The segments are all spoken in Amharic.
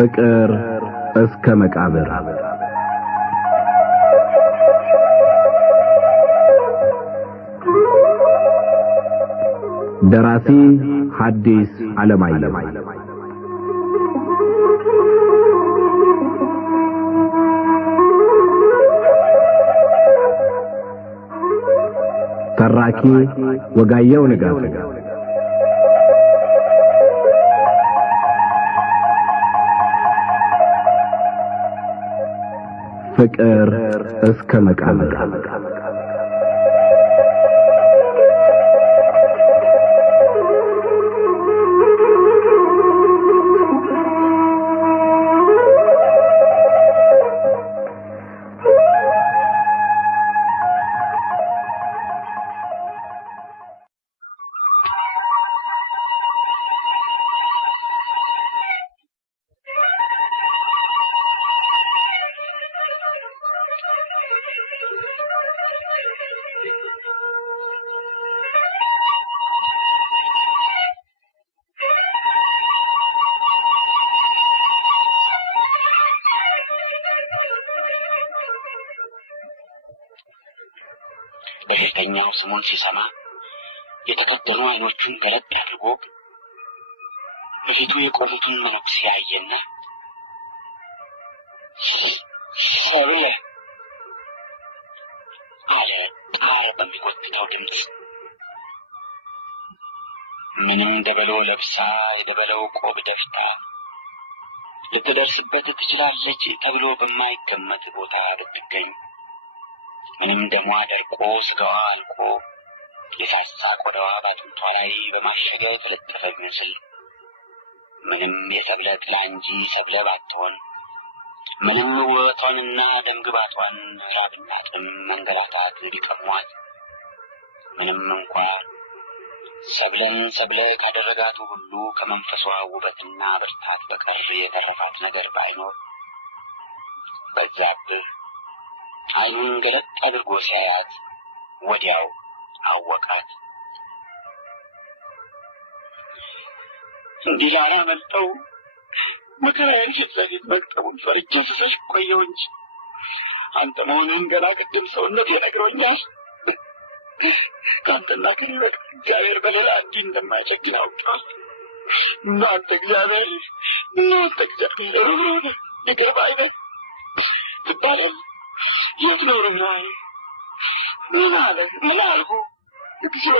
ፍቅር እስከ መቃብር ደራሲ ሐዲስ ዓለማየሁ ተራኪ ወጋየሁ ንጋቱ ፍቅር እስከ መቃብር በሽተኛው ስሙን ሲሰማ የተከተሉ አይኖቹን ገለጥ አድርጎ በፊቱ የቆሙትን መነኩሴ ያየና ሰብለ አለ ጣር በሚጎትተው ድምፅ። ምንም ደበሎ ለብሳ የደበለው ቆብ ደፍታ ልትደርስበት ትችላለች ተብሎ በማይገመት ቦታ ብትገኝ ምንም ደሟ ደርቆ ስጋዋ አልቆ የሳሳ ቆዳዋ ባጥንቷ ላይ በማሸገ ተለጠፈ ይመስል ምንም የሰብለ ጥላ እንጂ ሰብለ ባትሆን ምንም ውበቷንና ደምግባቷን ራብና ጥም መንገላታት ቢቀሟት ምንም እንኳ ሰብለን ሰብለ ካደረጋቱ ሁሉ ከመንፈሷ ውበትና ብርታት በቀር የተረፋት ነገር ባይኖር በዛብህ አይኑን ገለጥ አድርጎ ሲያያት ወዲያው አወቃት። እንዲህ ላላመልጠው መከራዬን ፊት ለፊት መቅጠሙን ፈርቼ ስሰሽ ቆየሁ እንጂ አንተ መሆንህን ገና ቅድም ሰውነቴ ነግሮኛል። ከአንተና ከኔ በቀር እግዚአብሔር በሌላ እንዲህ እንደማይጨክን አውቄዋለሁ። እናንተ እግዚአብሔር ይቅር ባይ ነህ ትባላለህ። የት ኖርናል? ምን አለ? ምን አልኩ? እግዚኦ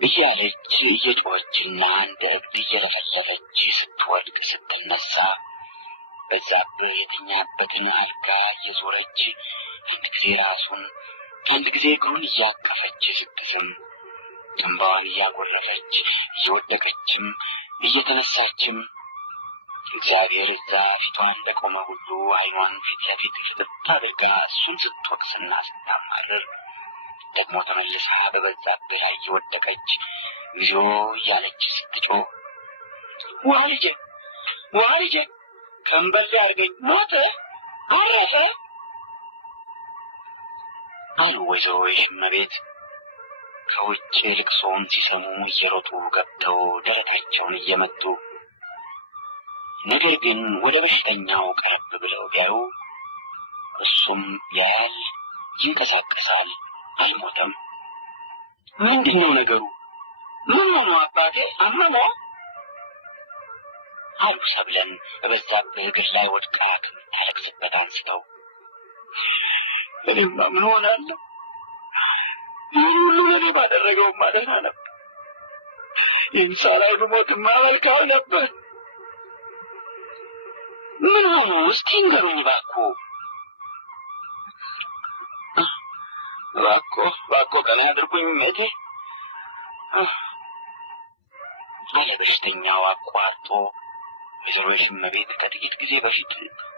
እያለች እየጮኸችና እንደ እብድ እየለፈለፈች ስትወድቅ ስትነሳ በዛብህ የተኛበትን አልጋ እየዞረች አንድ ጊዜ ራሱን አንድ ጊዜ እግሩን እያቀፈች ስትስም እንባዋን እያጎረፈች እየወደቀችም እየተነሳችም እግዚአብሔር እዛ ፊቷ እንደቆመ ሁሉ አይኗን ፊት ለፊት ፍጥጥ አድርጋ እሱን ስትወቅስና ስታማርር ደግሞ ተመልሳ በበዛብህ ላይ እየወደቀች እግዚኦ እያለች ስትጮህ ዋ ልጄ ከንበል ያርገኝ ሞተ አረፈ አሉ ወይዘሮ የሽመቤት ከውጭ ልቅሶውን ሲሰሙ እየሮጡ ገብተው ደረታቸውን እየመቱ። ነገር ግን ወደ በሽተኛው ቀረብ ብለው ቢያዩ እሱም ያያል፣ ይንቀሳቀሳል፣ አልሞተም። ምንድነው ነገሩ? ምን ሆኖ አባቴ አመመው? አሉ ሰብለን በበዛብህ እግር ላይ ወድቃ ከምታለቅስበት አንስተው። እኔማ ምን ሆናለሁ? ይህን ሁሉ ለኔ ባደረገው ማደና ነበር። ይህን ሳላው ብሞትማ መልካም ነበር። ምን ሆኖ? እስኪ ንገሩኝ እባክዎ ቀና አድርጉኝ እቴ አለ በሽተኛው አቋርጦ። ወይዘሮ የሽመቤት ከጥቂት ጊዜ በፊት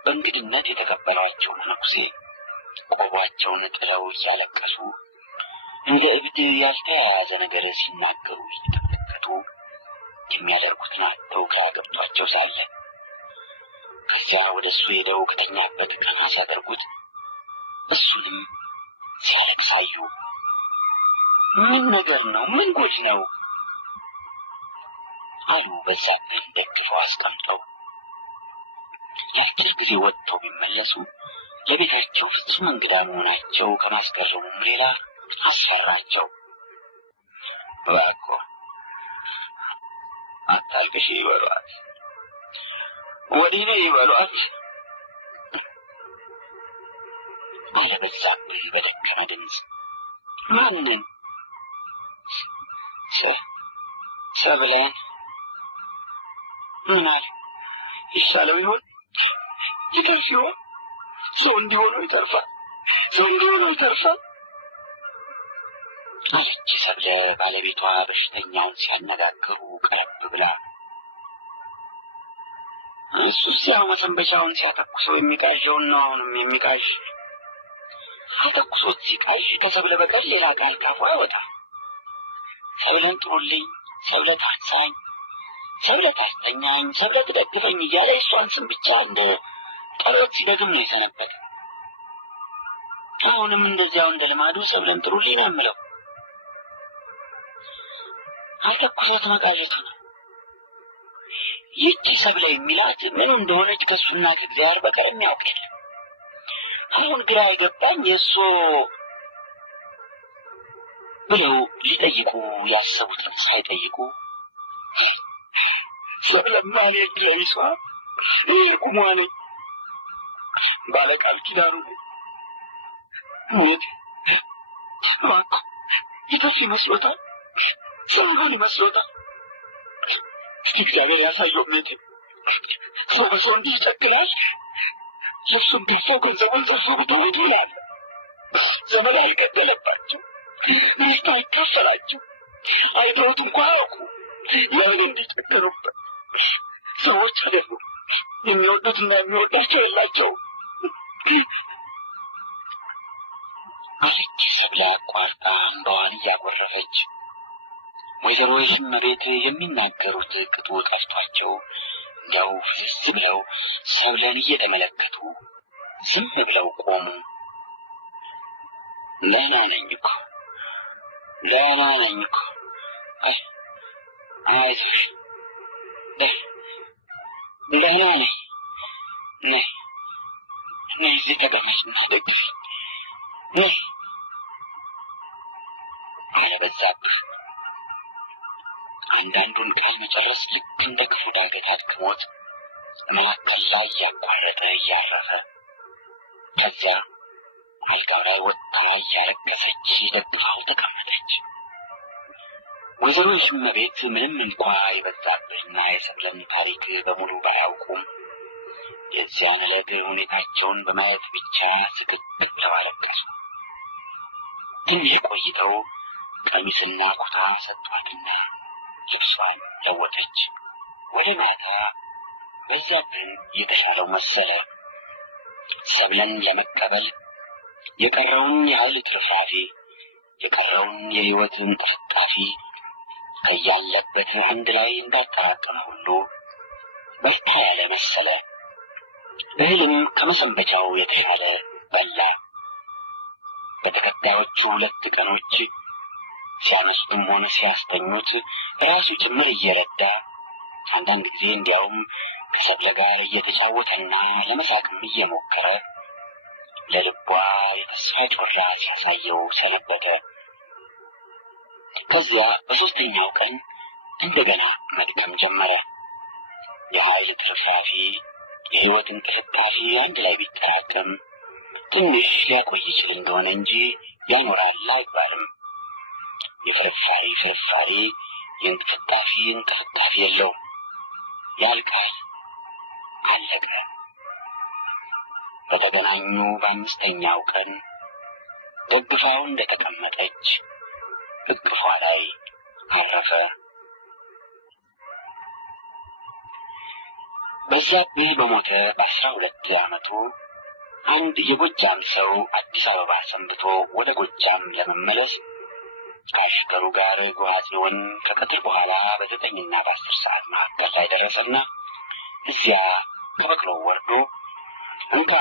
በእንግድነት የተቀበሏቸው መነኩሴ ቆቧቸውን ጥለው እያለቀሱ እንደ እብድ ያልተያያዘ ነገር ሲናገሩ እየተመለከቱ የሚያደርጉትን አጥተው ግራ ገብቷቸው ሳለ ከዚያ ወደ እሱ ሄደው ከተኛበት ቀና ሲያደርጉት እሱንም ሲያለቅስ አዩ። ምን ነገር ነው? ምን ጉድ ነው? አሉ በዛብህን ደግፈው አስቀምጠው። ያችን ጊዜ ወጥተው ቢመለሱ ለቤታቸው ፍጹም እንግዳ መሆናቸው ከማስገረሙም ሌላ አስፈራቸው። እባክዎ አታልቅሽ ይበሏት፣ ወዲህ ነይ ይበሏት አለ በዛብህ በደከመ ድምፅ። ማንን? ሰብለን። ምናል ይሻለው ይሆን? ይተርፍ ይሆን? ሰው እንዲሆኑ ይተርፋል፣ ሰው እንዲሆኑ ይተርፋል አለች ሰብለ ባለቤቷ በሽተኛውን ሲያነጋግሩ ቀረብ ብላ። እሱስ ያው መሰንበቻውን ሲያተኩሰው የሚቃዣውን ነው አሁንም የሚቃዥ። አተኩሶት ሲቃዥ ከሰብለ በቀር ሌላ ቃል ካፉ አይወጣም። ሰብለን ጥሩልኝ፣ ሰብለ ታንሳኝ፣ ሰብለ ታስተኛኝ፣ ሰብለ ትደግፈኝ እያለ እሷን ስም ብቻ እንደ ጠሎት ሲደግም ነው የሰነበተ። አሁንም እንደዚያው እንደ ልማዱ ሰብለን ጥሩልኝ ነው የምለው። አተኩሶት መቃዠቱ ነው። ይህች ሰብለ የሚላት ምን እንደሆነች ከእሱና ከእግዚአብሔር በቀር የሚያውቅ የለም። አሁን ግራ የገባኝ የእሱ ብለው ሊጠይቁ ያሰቡትን ሳይጠይቁ ሰብለማ እኔ ግለቢሷ ይህ ቁሟ ነኝ፣ ባለቃል ኪዳኑ ነኝ። እውነት እባክህ ይተፍ ይመስሎታል፣ ሰውን ይመስሎታል። እስኪ እግዚአብሔር ያሳየው እምነት። ሰው በሰው እንዲህ ይጨክላል። ልብሱን ደፋው፣ ገንዘቡን ዘርፎ ብትወዱ ይላል። ዘመድ አልገደለባቸው፣ ሚስት አይካፈላቸው፣ አይተውት እንኳ አያውቁ። ለምን እንዲጨከሩበት? ሰዎች አይደሉ፣ የሚወዱትና የሚወዳቸው የላቸውም አለች ሰብለ አቋርጣ እንባዋን እያጎረፈች። ወይዘሮ የሽመቤት የሚናገሩት ቅጡ ጠፍቷቸው እንዲያው ፍዝዝ ብለው ሰብለን እየተመለከቱ ዝም ብለው ቆሙ። ደህና ነኝ እኮ ደህና ነኝ እኮ፣ አይዞሽ፣ ደህና ነኝ፣ ነይ ነይ እዚህ ተቀመጭና ደግፊ ነይ አለ በዛብህ። አንዳንዱን ቃል መጨረስ ልክ እንደ ክፉ ዳገት አድክሞት መካከል ላይ እያቋረጠ እያረፈ፣ ከዚያ አልጋው ላይ ወጥታ እያለቀሰች ደግፋው ተቀመጠች። ወይዘሮ የሽመቤት ምንም እንኳ የበዛብህና የሰብለን ታሪክ በሙሉ ባያውቁም የዚያን ዕለት ሁኔታቸውን በማየት ብቻ ስክት ብለው አለቀሱ። ትንሽ ቆይተው ቀሚስና ኩታ ሰጧትና ልብሷን ለወጠች። ወደ ማታ በዛብህን የተሻለው መሰለ። ሰብለን ለመቀበል የቀረውን ያህል ትርፍራፊ፣ የቀረውን የሕይወት እንቅስቃሴ ከያለበት አንድ ላይ እንዳጠራቀመ ሁሉ በርታ ያለ መሰለ። እህልም ከመሰንበቻው የተሻለ በላ። በተከታዮቹ 2 ቀኖች ሲያነሱትም ሆነ ሲያስተኙት ራሱ ጭምር እየረዳ፣ አንዳንድ ጊዜ እንዲያውም ከሰብለ ጋር እየተጫወተና ለመሳቅም እየሞከረ ለልቧ የተስፋ ጮራ ሲያሳየው ሰነበተ። ከዚያ በ3ኛው ቀን እንደገና መድከም ጀመረ። የኃይል ትርፍራፊ፣ የሕይወት እንቅስቃሴ አንድ ላይ ቢጠራቀም ትንሽ ሊያቆይ ይችል እንደሆነ እንጂ ያኖራል አይባልም። የፍርፋሪ ፍርፋሪ፣ የእንቅስቃሴ እንቅስቃሴ የለውም። ያልቃል፣ አለቀ። በተገናኙ በ5ኛው ቀን ደግፋው እንደተቀመጠች እቅፏ ላይ አረፈ። በዛብህ በሞተ በ12 ዓመቱ አንድ የጎጃም ሰው አዲስ አበባ ሰንብቶ ወደ ጎጃም ለመመለስ ከአሽከሩ ጋር ጓዝን ከቀትር በኋላ በ9 እና በ10 ሰዓት መካከል ላይ ደረሰና እዚያ ከበቅሎ ወርዶ እንካ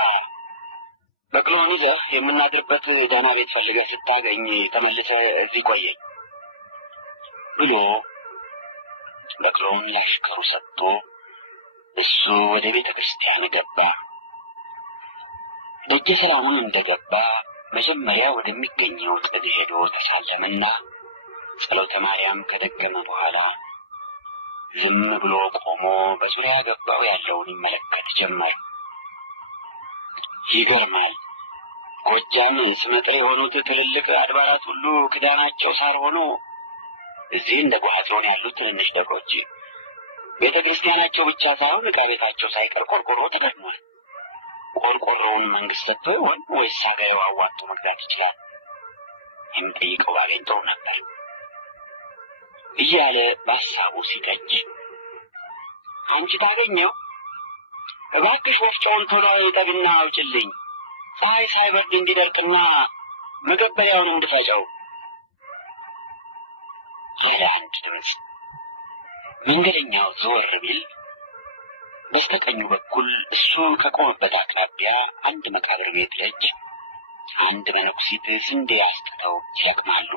በቅሎን ይዘህ የምናድርበት ደህና ቤት ፈልገህ ስታገኝ ተመልሰህ እዚህ ቆየኝ ብሎ በቅሎውን ላሽከሩ ሰጥቶ እሱ ወደ ቤተ ክርስቲያን ገባ። ደጀ ሰላሙን እንደገባ መጀመሪያ ወደሚገኘው ጥድ ሄዶ ተሳለመና ጸሎተ ማርያም ከደገመ በኋላ ዝም ብሎ ቆሞ በዙሪያ ገባው ያለውን ይመለከት ጀመር። ይገርማል። ጎጃም ስመጥር የሆኑት ትልልቅ አድባራት ሁሉ ክዳናቸው ሳር ሆኖ እዚህ እንደ ጓጽዮን ያሉት ትንንሽ ደብሮች ቤተ ክርስቲያናቸው ብቻ ሳይሆን ዕቃ ቤታቸው ሳይቀር ቆርቆሮ ተገድሟል። ቆርቆሮውን መንግስት ሰጥቶ ይሆን ወይስ ሀገሬው አዋጥቶ መግዛት ይችላል? የሚጠይቀው ባገኝ ጥሩ ነበር እያለ በሀሳቡ ሲተች፣ አንቺ ታገኘው እባክሽ ወፍጮውን ቶሎ ጠግና አውጭልኝ፣ ፀሐይ ሳይበርድ እንዲደርቅና መገበሪያውን እንድፈጨው አለ አንድ ድምፅ። መንገደኛው ዘወር ቢል በስተቀኙ በኩል እሱ ከቆመበት አቅራቢያ አንድ መቃብር ቤት ደጅ አንድ መነኩሲት ስንዴ አስጥተው ይለቅማሉ።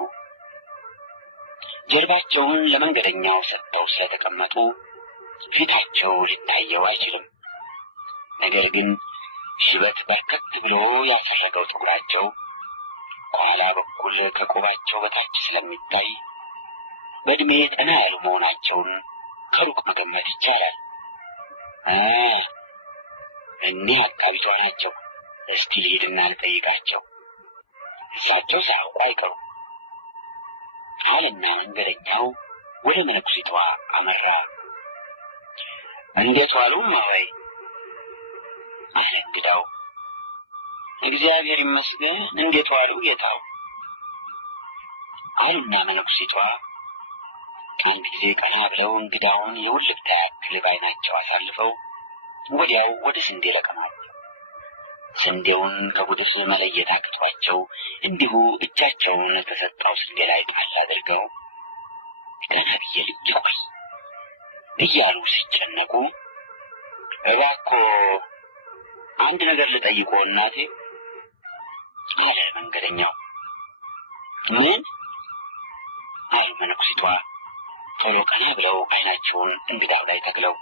ጀርባቸውን ለመንገደኛው ሰጥተው ስለተቀመጡ ፊታቸው ሊታየው አይችልም። ነገር ግን ሽበት በርከት ብሎ ያሰረገው ጥቁራቸው ከኋላ በኩል ከቆባቸው በታች ስለሚታይ በእድሜ ጠና ያሉ መሆናቸውን ከሩቅ መገመት ይቻላል። እኒህ አቃቢቷ ናቸው። እስቲ ልሂድና ልጠይቃቸው፣ እሳቸው ሳያውቁ አይቀሩም አለና መንገደኛው ወደ መነኩሲቷ አመራ። እንዴት ዋሉ እማሆይ አለ እንግዳው። እግዚአብሔር ይመስገን፣ እንዴት ዋሉ ጌታው አሉና መነኩሲቷ አንድ ጊዜ ቀና ብለው እንግዳውን የውልብታ ያክል ባይናቸው አሳልፈው ወዲያው ወደ ስንዴ ለቀማው። ስንዴውን ከጉድፍ መለየት አቅቷቸው እንዲሁ እጃቸውን ተሰጣው ስንዴ ላይ ጣል አድርገው ገና ብዬ ልቆይ እያሉ ሲጨነቁ፣ እባክዎ አንድ ነገር ልጠይቆ እናቴ አለ መንገደኛው። ምን አሉ መነኩሲቷ ቶሎ ቀና ብለው አይናቸውን እንግዳው ላይ ተክለው።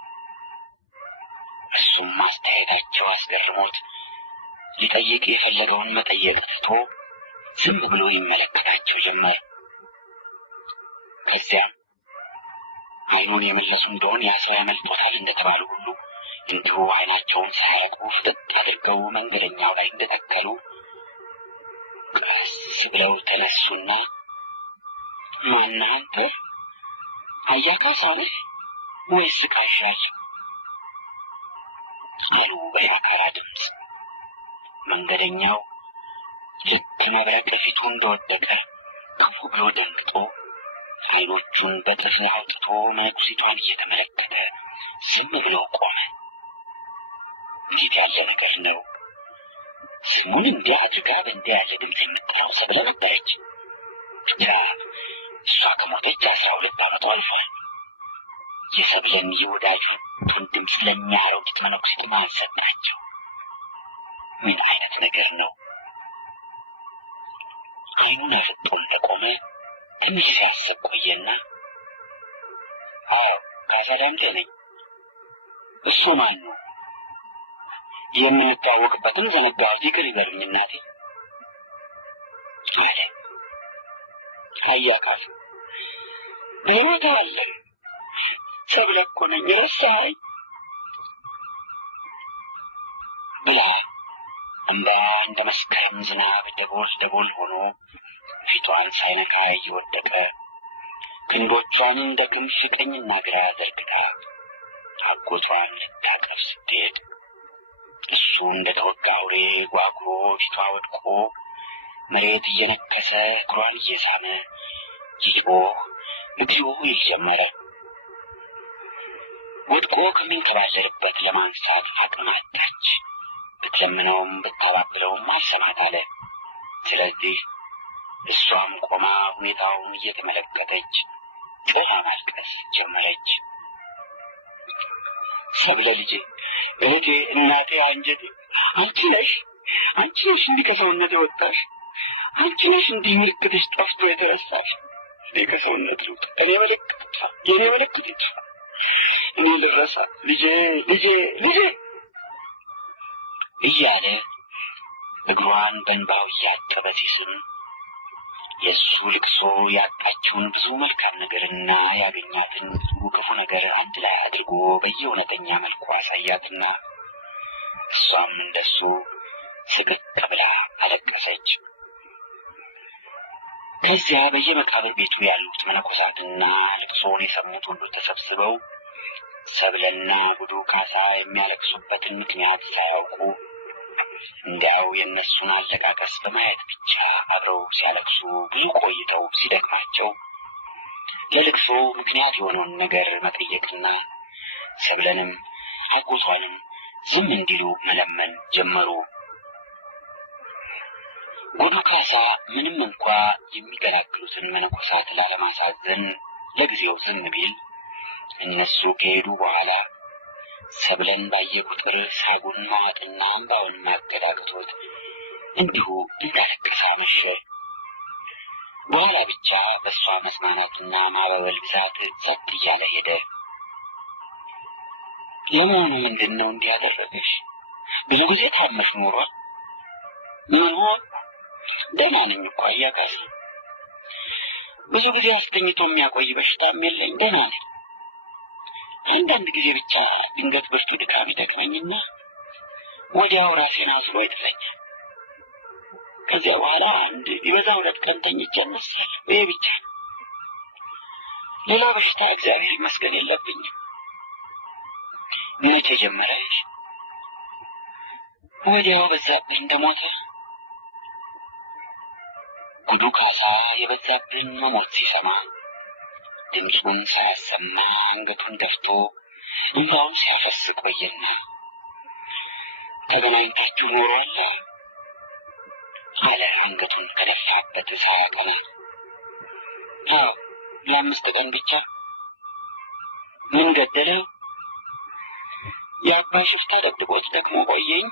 እሱም ማስተያየታቸው አስገርሞት ሊጠይቅ የፈለገውን መጠየቅ ትቶ ዝም ብሎ ይመለከታቸው ጀመር። ከዚያም አይኑን የመለሱ እንደሆን ያሰ ያመልጦታል እንደተባሉ ሁሉ እንዲሁ አይናቸውን ሳያውቁ ፍጥጥ አድርገው መንገደኛው ላይ እንደተከሉ ቀስ ብለው ተነሱና ማነህ አንተ? አያካሳ ነህ ወይስ ቃሻል? አሉ በያካራ ድምፅ። መንገደኛው ልክ መብረቅ ፊቱ እንደወደቀ ክፉ ብሎ ደንግጦ አይኖቹን በጥር አውጥቶ መነኩሲቷን እየተመለከተ ዝም ብሎ ቆመ። እንዴት ያለ ነገር ነው! ስሙን እንዲህ አድርጋ በእንዲህ ያለ ድምፅ የምትጠራው ሰብለ ነበረች። ብቻ እሷ ከሞተች 12 ዓመቷ አልፏል። የሰብለን የወዳጁን ድምፅ ለሚያረውት መነኩሲት ማን ሰጣቸው? ምን አይነት ነገር ነው? አይኑን አፍጦ እንደቆመ ትንሽ ሲያስብ ቆየና፣ አዎ ካሳ ዳምጤ ነኝ። እሱ ማን ነው? የምንተዋወቅበትን ዘነጋሁት፣ ይቅር ይበሉኝ እናቴ አለ። አያካል በሕይወት አለ። ሰብለ እኮ ነኝ፣ ረሳኸኝ ብላ እንባ እንደ መስከረም ዝናብ ደቦል ደቦል ሆኖ ፊቷን ሳይነካ እየወደቀ ክንዶቿን እንደ ክንፍ ቀኝና ግራ ዘርግታ አጎቷን ልታቀፍ ስትሄድ እሱ እንደ ተወጋ አውሬ ጓጉሮ ፊቷ ወድቆ መሬት እየነከሰ እግሯን እየሳመ ይጮህ እግዚኦ ይል ጀመረ። ወድቆ ከሚንከባለልበት ለማንሳት አቅም አጣች። ብትለምነውም ብታባብለውም አልሰማት አለ። ስለዚህ እሷም ቆማ ሁኔታውን እየተመለከተች ጮኻ ማልቀስ ጀመረች። ሰብለ ልጄ፣ እህቴ፣ እናቴ፣ አንጀቴ፣ አንቺ ነሽ እንዲህ ከሰውነት የወጣሽ፣ አንቺ ነሽ እንዲህ ምልክትሽ ጠፍቶ የተረሳሽ። እኔ ከሰውነት ልውጣ፣ የኔ ምልክት ይጥፋ። እኔ ልረሳ ልጄ ልጄ ልጄ እያለ እግሯን በእንባው እያጠበ ሲስም የእሱ ልቅሶ ያጣችውን ብዙ መልካም ነገርና ያገኛትን ክፉ ነገር አንድ ላይ አድርጎ በየእውነተኛ መልኩ አሳያትና እሷም እንደሱ ስቅቅ ብላ አለቀሰች። ከዚያ በየመቃብር ቤቱ ያሉት መነኮሳትና ልቅሶውን የሰሙት ሁሉ ተሰብስበው ሰብለና ጉዱ ካሳ የሚያለቅሱበትን ምክንያት ሳያውቁ እንዲያው የእነሱን አለቃቀስ በማየት ብቻ አብረው ሲያለቅሱ ብዙ ቆይተው ሲደክማቸው ለልቅሶ ምክንያት የሆነውን ነገር መጠየቅና ሰብለንም አጎቷንም ዝም እንዲሉ መለመን ጀመሩ። ጉዱ ካሳ ምንም እንኳ የሚገላግሉትን መነኮሳት ላለማሳዘን ለጊዜው ዝም ቢል እነሱ ከሄዱ በኋላ ሰብለን ባየ ቁጥር ሳጉን ማዋጥና እንባውን ማገዳግቶት እንዲሁ እንዳለቀሰ አመሸ። በኋላ ብቻ በእሷ መስማማትና ማባበል ብዛት ጸጥ እያለ ሄደ። ለመሆኑ ምንድን ነው እንዲህ ያደረገሽ? ብዙ ጊዜ ታመሽ ኖሯል? ምን ሆን? ደህና ነኝ እኮ አያካስ። ብዙ ጊዜ አስተኝቶ የሚያቆይ በሽታም የለኝ፣ ደህና ነኝ። አንዳንድ ጊዜ ብቻ ድንገት ብርቱ ድካም ይደክመኝና ወዲያው ራሴን አዝሎ ይጥለኛል። ከዚያ በኋላ አንድ ቢበዛ 2 ቀን ተኝቼ እነሳለሁ። ይሄ ብቻ፣ ሌላ በሽታ እግዚአብሔር ይመስገን የለብኝም። መቼ ጀመረሽ? ወዲያው በዛብህ እንደሞተ። ጉዱ ካሳ የበዛብህን መሞት ሲሰማ ድምፁን ሳያሰማ አንገቱን ደፍቶ እንባውን ሲያፈስ ቆየና ተገናኝታችሁ ኖሯል አለ አንገቱን ከደፋበት ሳያቀና። አዎ፣ ለ5 ቀን ብቻ። ምን ገደለው? የአባ ሽፍታ ደብድቦት ደግሞ ቆየኝ።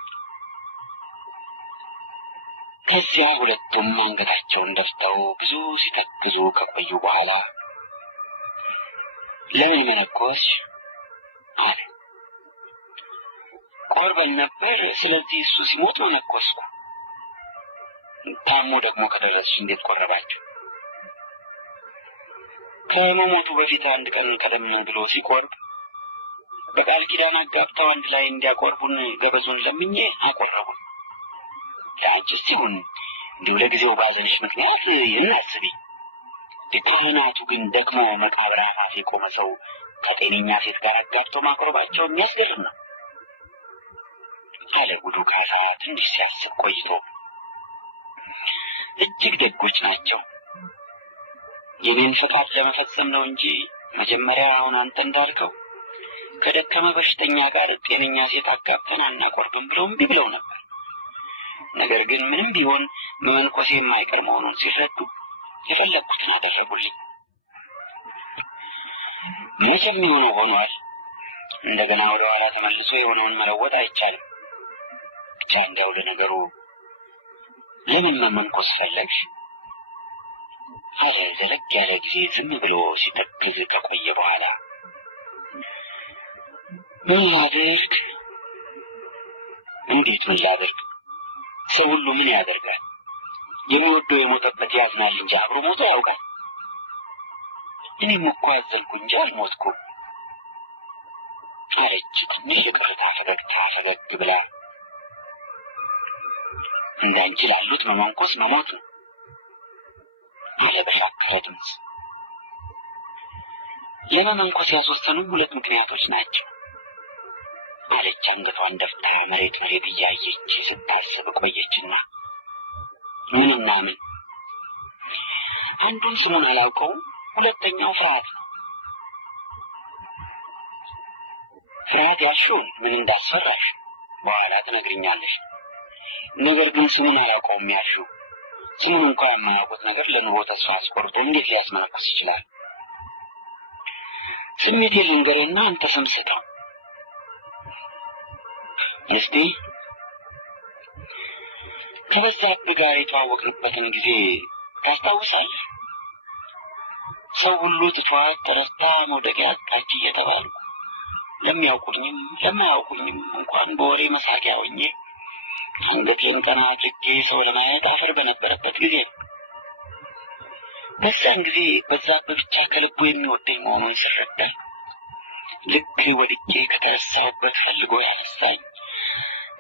ከዚያ ሁለቱም አንገታቸውን ደፍተው ብዙ ሲተክዙ ከቆዩ በኋላ ለምን መነኮስሽ አለ። ቆርበን ነበር፣ ስለዚህ እሱ ሲሞት መነኮስኩ። ታሞ ደግሞ ከደረስሽ እንዴት ቆረባችሁ? ከመሞቱ በፊት 1 ቀን ቀደም ብሎ ሲቆርብ በቃል ኪዳን አጋብተው አንድ ላይ እንዲያቆርቡን ገበዙን ለምኜ አቆረቡን። ለአንቺስ ሲሆን እንዲሁ ለጊዜው ባዘንሽ ምክንያት እናስቢ። ካህናቱ ግን ደግሞ መቃብር አፋፍ የቆመ ሰው ከጤነኛ ሴት ጋር አጋብተው ማቆረባቸው የሚያስገርም ነው አለ ጉዱ ካሳ ትንሽ ሲያስብ ቆይቶ። እጅግ ደጎች ናቸው። የኔን ፈቃድ ለመፈጸም ነው እንጂ መጀመሪያ አሁን አንተ እንዳልከው ከደከመ በሽተኛ ጋር ጤነኛ ሴት አጋብተን አናቆርብም ብለው እምቢ ብለው ነበር። ነገር ግን ምንም ቢሆን መመንኮሴ የማይቀር መሆኑን ሲረዱ የፈለግኩትን አደረጉልኝ። መቼም የሆነው ሆኗል። እንደገና ወደ ኋላ ተመልሶ የሆነውን መለወጥ አይቻልም። ብቻ እንዲያው ለነገሩ ለምን መመንኮስ ፈለግሽ አለ ዘለግ ያለ ጊዜ ዝም ብሎ ሲተክዝ ከቆየ በኋላ። ምን ላድርግ? እንዴት ምን ላድርግ? ሰው ሁሉ ምን ያደርጋል? የሚወደው የሞተበት ያዝናል እንጂ አብሮ ሞቶ ያውቃል። እኔም እኮ አዘንኩ እንጂ አልሞትኩም አለች ትንሽ የቅርታ ፈገግታ ፈገግ ብላ። እንዳንቺ ላሉት መመንኮስ መሞት ነው አለ በሻከረ ድምፅ። ለመመንኮስ ያስወሰኑ 2 ምክንያቶች ናቸው አለች አንገቷን ደፍታ መሬት እያየች ስታስብ ቆየችና። ምንና ምን? አንዱን ስሙን አላውቀውም፣ ሁለተኛው ፍርሃት ነው። ፍርሃት ያልሽውን ምን እንዳስፈራሽ በኋላ ትነግሪኛለሽ። ነገር ግን ስሙን አላውቀውም ያልሽው ስሙን እንኳን የማያውቁት ነገር ለኑሮ ተስፋ አስቆርጦ እንዴት ሊያስመነኩስ ይችላል? ስሜቴ ልንገርና አንተ ስም ስጠው እስቲ። ከበዛብህ ጋር የተዋወቅንበትን ጊዜ ታስታውሳለህ? ሰው ሁሉ ትቷት ተረስታ መውደቂያ አጣች እየተባሉ ለሚያውቁኝም ለማያውቁኝም እንኳን በወሬ መሳቂያ ሆኜ አንገቴን ቀና አድርጌ ሰው ለማየት አፈር በነበረበት ጊዜ በዛን ጊዜ በዛብህ ብቻ ከልቡ የሚወደኝ መሆኑን ሲረዳ ልክ ወድቄ ከተረሳሁበት ፈልጎ ያነሳኝ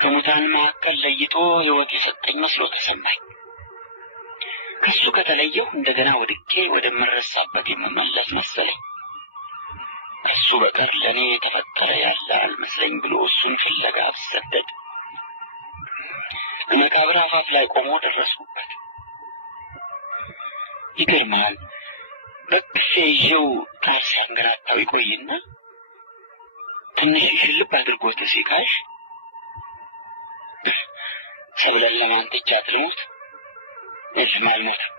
ከሙታን መካከል ለይቶ ሕይወት የሰጠኝ መስሎ ተሰማኝ። ከሱ ከተለየሁ እንደገና ወድቄ ወደምረሳበት የምመለስ መሰለኝ። ከሱ በቀር ለእኔ የተፈጠረ ያለ አልመስለኝ ብሎ እሱን ፍለጋ ብሰደድ መቃብር አፋፍ ላይ ቆሞ ደረስኩበት። ይገርማል። በቅፌ ይዤው ጣር ሲያንገላታው ይቆይና ትንሽ ሽልብ አድርጎት ሲካሽ ሰብለን ለማን ትቻት ልሙት? እልም አልሞትም፣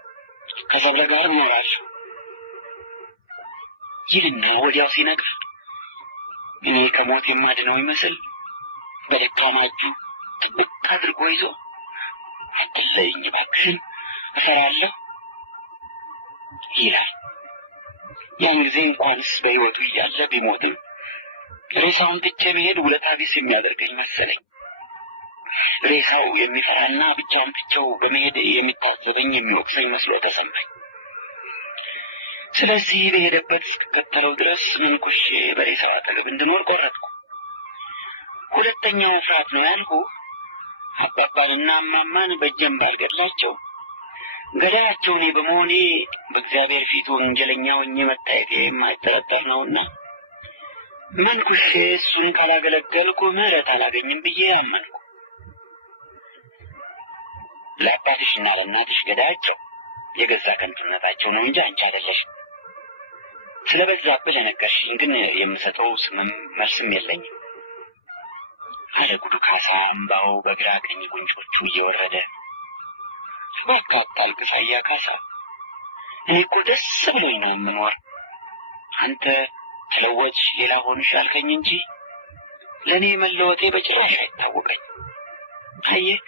ከሰብለ ጋር እኖራለሁ ይልና ወዲያው ሲነቃ እኔ ከሞት የማድነው ይመስል በደካማ እጁ ጥብቅ አድርጎ ይዞ አትለይኝ እባክህን እፈራለሁ ይላል። ያን ጊዜ እንኳንስ በሕይወቱ እያለ ቢሞትም ሬሳውን ትቼ መሄድ ውለታ ቢስ የሚያደርገኝ መሰለኝ። ሬሳው የሚፈራና ብቻውን ትቼው በመሄድ የሚታዘበኝ የሚወቅሰኝ መስሎ ተሰማኝ። ስለዚህ በሄደበት እስክከተለው ድረስ ምንኩሼ በሬሳው አጠገብ እንድኖር ቆረጥኩ። ሁለተኛው ፍርሃት ነው ያልኩ አባባንና እማማን በእጄም ባልገድላቸው ገዳያቸው እኔ በመሆኔ በእግዚአብሔር ፊት ወንጀለኛ ሆኜ መታየቴ የማይጠረጠር ነውና መንኩሼ እሱን ካላገለገልኩ ምሕረት አላገኝም ብዬ አመንኩ። ለአባትሽና ለእናትሽ ገዳያቸው የገዛ ከንቱነታቸው ነው እንጂ አንቺ አይደለሽም። ስለ በዛብህ ለነገርሽኝ ግን የምሰጠው ስምም መልስም የለኝም አለ ጉዱ ካሳ እምባው በግራ ቀኝ ጉንጮቹ እየወረደ። እባክህ አታልቅስ አያ ካሳ፣ እኔ እኮ ደስ ብሎኝ ነው የምኖር። አንተ ተለወጥሽ ሌላ ሆንሽ አልከኝ እንጂ ለእኔ መለወጤ በጭራሽ አይታወቀኝ። አየህ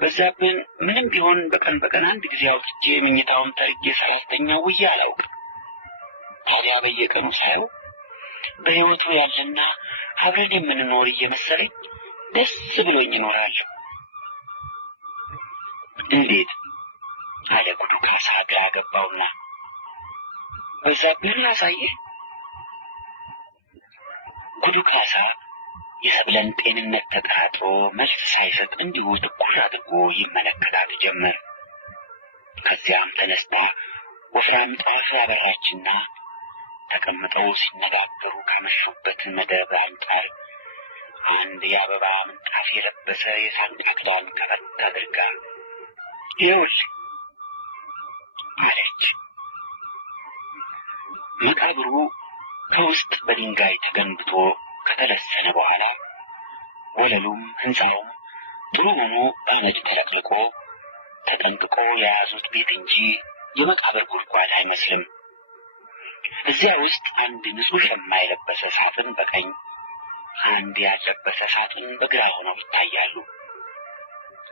በዛብህን ምንም ቢሆን በቀን በቀን አንድ ጊዜ አውጥቼ ምኝታውን ተርጌ ሰራተኛው ውዬ አላውቅም። ታዲያ በየቀኑ ሳየው በሕይወቱ ያለና አብረን የምንኖር እየመሰለኝ ደስ ብሎኝ እኖራለሁ። እንዴት አለ ጉዱ ካሳ ግራ ገባውና በዛብህን ላሳየህ። ጉዱ ካሳ የሰብለን ጤንነት ተጠራጥሮ መልስ ሳይሰጥ እንዲሁ ትኩር አድርጎ ይመለከታት ጀመር። ከዚያም ተነስታ ወፍራም ጧፍ አበራችና ተቀምጠው ሲነጋገሩ ካመሹበት መደብ አንጻር አንድ የአበባ ምንጣፍ የለበሰ የሳንቃ ክዳን ከፈት አድርጋ ይኸውልህ አለች። መቃብሩ ከውስጥ በድንጋይ ተገንብቶ ከተለሰነ በኋላ ወለሉም ሕንፃውም ጥሩ ሆኖ በአመድ ተለቅልቆ ተጠንቅቆ የያዙት ቤት እንጂ የመቃብር ጉድጓድ አይመስልም። እዚያ ውስጥ አንድ ንጹሕ ሸማ የለበሰ ሳጥን በቀኝ፣ አንድ ያልለበሰ ሳጥን በግራ ሆነው ይታያሉ።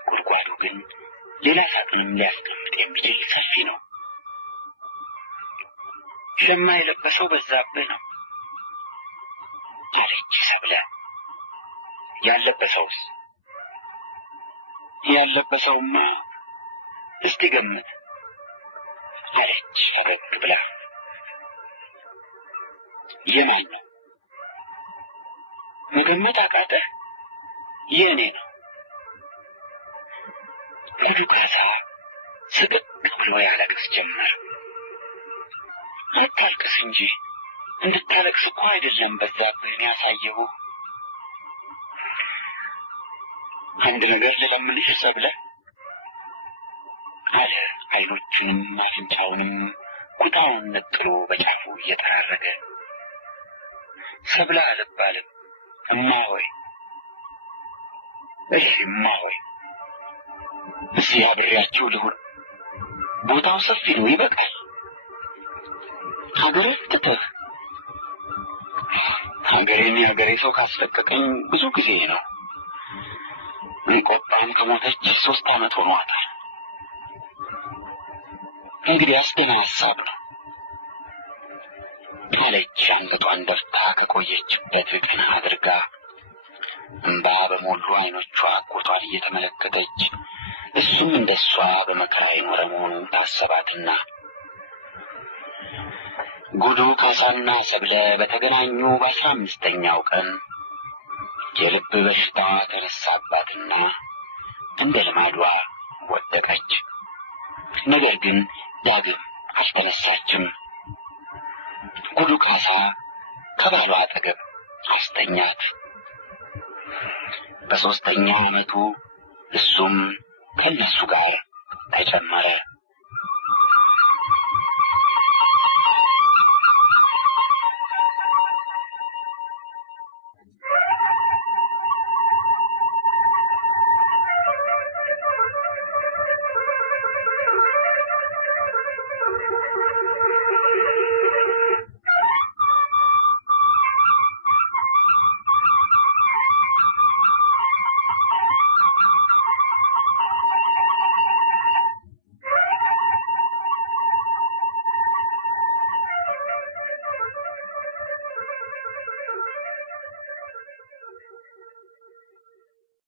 ጉድጓዱ ግን ሌላ ሳጥንም ሊያስቀምጥ የሚችል ሰፊ ነው። ሸማ የለበሰው በዛብህ ነው አለች ሰብለ። ያለበሰውስ? ያለበሰውማ እስቲ ገምት አለች ፈገግ ብላ። የማን ነው? መገመት አቃተህ? የእኔ ነው። ጉዱ ካሳ ስቅቅ ብሎ ያለቅስ ጀመር። አታልቅስ እንጂ እንድታለቅስ እኮ አይደለም በዛብህን ያሳየሁ። አንድ ነገር ልለምንሽ ሰብለ አለ አይኖቹንም አፍንጫውንም ኩታውን ነጥሎ በጫፉ እየተራረገ። ሰብለ አልባልም እማ ሆይ። እሺ እማ ሆይ፣ እዚህ አብሬያችሁ ልሁን። ቦታው ሰፊ ነው፣ ይበቃል። ሀገሬ ትተህ? ሀገሬን የሀገሬ ሰው ካስለቀቀኝ ብዙ ጊዜ ነው። እንቆጣም ከሞተች 3 ዓመት ሆኗታል። እንግዲህ አስገና ሀሳብ ነው። አለች አንገቷን ደፍታ ከቆየችበት ቀና አድርጋ። እንባ በሞሉ አይኖቿ አጎቷን እየተመለከተች እሱም እንደሷ በመከራ የኖረ መሆኑን ታሰባትና ጉዱ ካሳና ሰብለ በተገናኙ በ15ኛው ቀን የልብ በሽታ ተነሳባትና እንደ ልማዷ ወደቀች። ነገር ግን ዳግም አልተነሳችም። ጉዱ ካሳ ከባሏ አጠገብ አስተኛት። በ3ኛ ዓመቱ እሱም ከነሱ ጋር ተጨመረ።